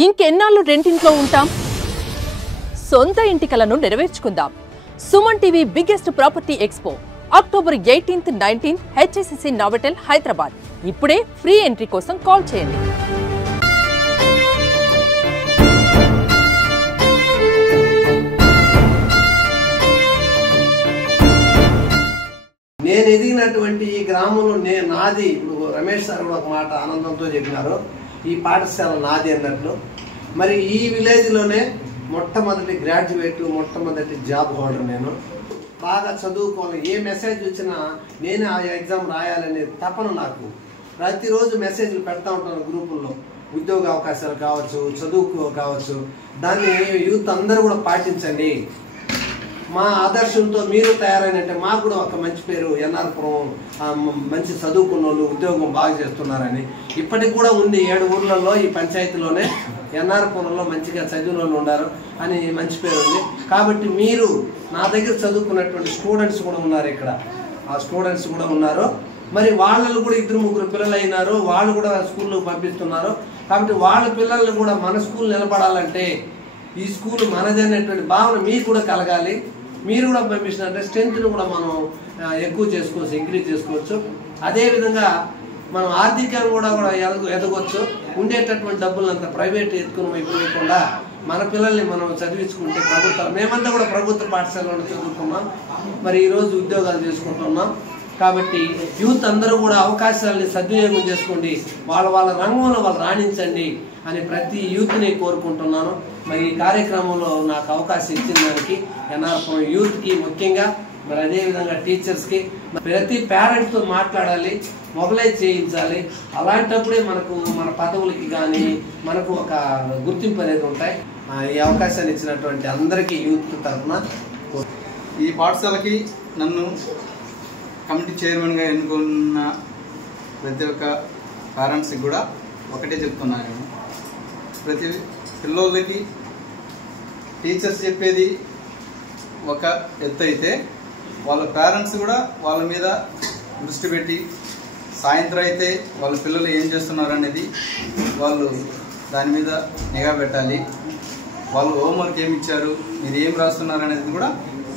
ఇంకెన్నాళ్ళు రెంటింట్లో ఉంటాం? సొంత ఇంటి కలను నెరవేర్చుకుందాం. Suman TV biggest property expo October 18th, 19th HSCC Novotel Hyderabad. ఇప్పుడే ఫ్రీ ఎంట్రీ కోసం కాల్ చేయండి. నేను ఎదిగినటువంటి ఈ గ్రామంలో నాది. ఇప్పుడు రమేష్ సార్ కూడా ఒక మాట ఆనందంతో చెప్పినారు, ఈ పాఠశాల నాది అన్నట్లు. మరి ఈ విలేజ్లోనే మొట్టమొదటి గ్రాడ్యుయేట్, మొట్టమొదటి జాబ్ హోల్డర్. నేను బాగా చదువుకోవాలి, ఏ మెసేజ్ వచ్చినా నేనే ఆ ఎగ్జామ్ రాయాలనే తపన నాకు. ప్రతిరోజు మెసేజ్లు పెడతా ఉంటాను గ్రూపుల్లో, ఉద్యోగ అవకాశాలు కావచ్చు, చదువుకు కావచ్చు. దాన్ని యూత్ అందరూ కూడా పాటించండి. మా ఆదర్శంతో మీరు తయారైనట్టే మాకు కూడా ఒక మంచి పేరు, ఎన్ఆర్పురం మంచి చదువుకున్న వాళ్ళు ఉద్యోగం బాగా చేస్తున్నారని ఇప్పటికి కూడా ఉంది. 7 ఊర్లలో ఈ పంచాయతీలోనే ఎన్ఆర్పురంలో మంచిగా చదివిన వాళ్ళు ఉన్నారు అని మంచి పేరు ఉంది. కాబట్టి మీరు నా దగ్గర చదువుకున్నటువంటి స్టూడెంట్స్ కూడా ఉన్నారు ఇక్కడ, ఆ స్టూడెంట్స్ కూడా ఉన్నారు. మరి వాళ్ళను కూడా 2-3 పిల్లలు అయినారు, వాళ్ళు కూడా స్కూల్లో పంపిస్తున్నారు. కాబట్టి వాళ్ళ పిల్లల్ని కూడా మన స్కూల్ నిలబడాలంటే ఈ స్కూల్ మనది అనేటువంటి భావన మీకు కూడా కలగాలి. మీరు కూడా పంపించినట్టే స్ట్రెంత్ను కూడా మనం ఎక్కువ చేసుకోవచ్చు, ఇంక్రీజ్ చేసుకోవచ్చు. అదేవిధంగా మనం ఆర్థికంగా కూడా ఎదగవచ్చు. ఉండేటటువంటి డబ్బులంతా ప్రైవేట్ ఎత్తుకుని అయిపోయకుండా మన పిల్లల్ని మనం చదివించుకుంటే మేమంతా కూడా ప్రభుత్వ పాఠశాలలో చదువుకున్నాం, మరి ఈరోజు ఉద్యోగాలు చేసుకుంటున్నాం. కాబట్టి యూత్ అందరూ కూడా అవకాశాలని సద్వినియోగం చేసుకోండి, వాళ్ళ రంగంలో వాళ్ళు రాణించండి అని ప్రతి యూత్ని కోరుకుంటున్నాను. మరి ఈ కార్యక్రమంలో నాకు అవకాశం ఇచ్చిన దానికి ఎన్ఆర్పురం యూత్కి ముఖ్యంగా, మరి అదేవిధంగా టీచర్స్కి, ప్రతి పేరెంట్స్తో మాట్లాడాలి, మొబలైజ్ చేయించాలి. అలాంటప్పుడే మనకు మన పదవులకి కానీ మనకు ఒక గుర్తింపు అనేది ఉంటాయి. ఈ అవకాశాన్ని ఇచ్చినటువంటి అందరికీ యూత్ తరఫున ఈ పాఠశాలకి నన్ను కమిటీ చైర్మన్గా ఎన్నుకున్న ప్రతి ఒక్క పేరెంట్స్కి కూడా ఒకటే చెప్తున్నాను, ప్రతి పిల్లోళ్ళకి టీచర్స్ చెప్పేది ఒక ఎత్తు అయితే వాళ్ళ పేరెంట్స్ కూడా వాళ్ళ మీద దృష్టి పెట్టి సాయంత్రం అయితే వాళ్ళ పిల్లలు ఏం చేస్తున్నారు అనేది వాళ్ళు దాని మీద నిఘా పెట్టాలి. వాళ్ళు హోంవర్క్ ఏమి ఇచ్చారు, మీరు ఏం రాస్తున్నారు అనేది కూడా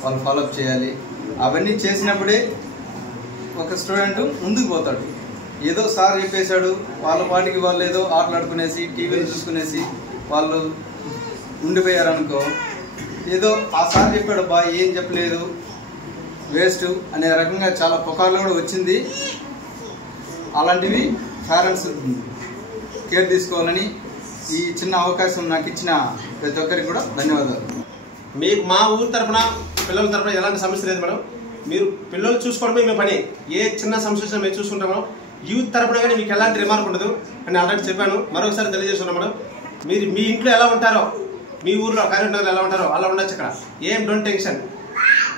వాళ్ళు ఫాలోఅప్ చేయాలి. అవన్నీ చేసినప్పుడే ఒక స్టూడెంట్ ముందుకు పోతాడు. ఏదో సార్ చెప్పేశాడు, వాళ్ళ పాటికి వాళ్ళు ఏదో ఆటలాడుకునేసి టీవీలు చూసుకునేసి వాళ్ళు ఉండిపోయారనుకో, ఏదో ఆ సార్ చెప్పాడు బా ఏం చెప్పలేదు వేస్ట్ అనే రకంగా చాలా పుకార్లు కూడా వచ్చింది. అలాంటివి పేరెంట్స్ కేర్ తీసుకోవాలని ఈ చిన్న అవకాశం నాకు ఇచ్చిన ప్రతి ఒక్కరికి కూడా ధన్యవాదాలు. మీకు మా ఊరు తరఫున పిల్లల తరఫున ఎలాంటి సమస్య లేదు మేడం. మీరు పిల్లలు చూసుకోవడమే మేము పని. ఏ చిన్న సమస్య వచ్చినా మేము చూసుకుంటాము. యూత్ తరఫున కానీ మీకు ఎలాంటి రిమార్క్ ఉండదు అని ఆల్రెడీ చెప్పాను, మరొకసారి తెలియజేస్తున్నాం మేడం. మీరు మీ ఇంట్లో ఎలా ఉంటారో, మీ ఊర్లో కార్యనగర్లో ఎలా ఉంటారో అలా ఉండొచ్చు. ఇక్కడ ఏం డోంట్ టెన్షన్.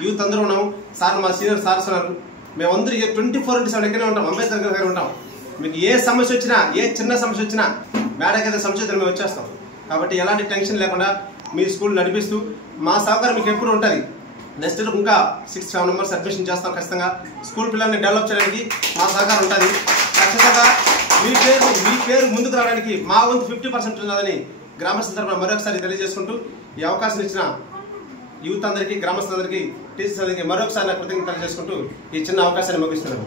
యూత్ అందరూ ఉన్నాము. సార్ మా సీనియర్ సార్స్ ఉన్నారు. మేమందరూ 24/7 ఎక్కడే ఉంటాం, అంబేద్కర్ దగ్గర ఉంటాం. మీకు ఏ సమస్య వచ్చినా, ఏ చిన్న సమస్య వచ్చినా మేడకైతే సమస్య మేము వచ్చేస్తాం. కాబట్టి ఎలాంటి టెన్షన్ లేకుండా మీ స్కూల్ నడిపిస్తూ మా సహకారం మీకు ఎప్పుడు ఉంటుంది. నెక్స్ట్ ఇంకా 6-7 మెంబర్స్ అడ్మిషన్ చేస్తాం. ఖచ్చితంగా స్కూల్ పిల్లల్ని డెవలప్ చేయడానికి మా సహకారం ఉంటుంది. ఖచ్చితంగా మీ పేరు ముందుకు రావడానికి మా వంతు 50% ఉన్నదని గ్రామస్తుల తరఫున మరొకసారి తెలియజేసుకుంటూ, ఈ అవకాశం ఇచ్చిన యూత్ అందరికీ, గ్రామస్తులందరికీ, టీచర్స్ అందరికీ మరొకసారి కృతజ్ఞతలు తెలియజేసుకుంటూ ఈ చిన్న అవకాశాన్ని ముగిస్తున్నాను.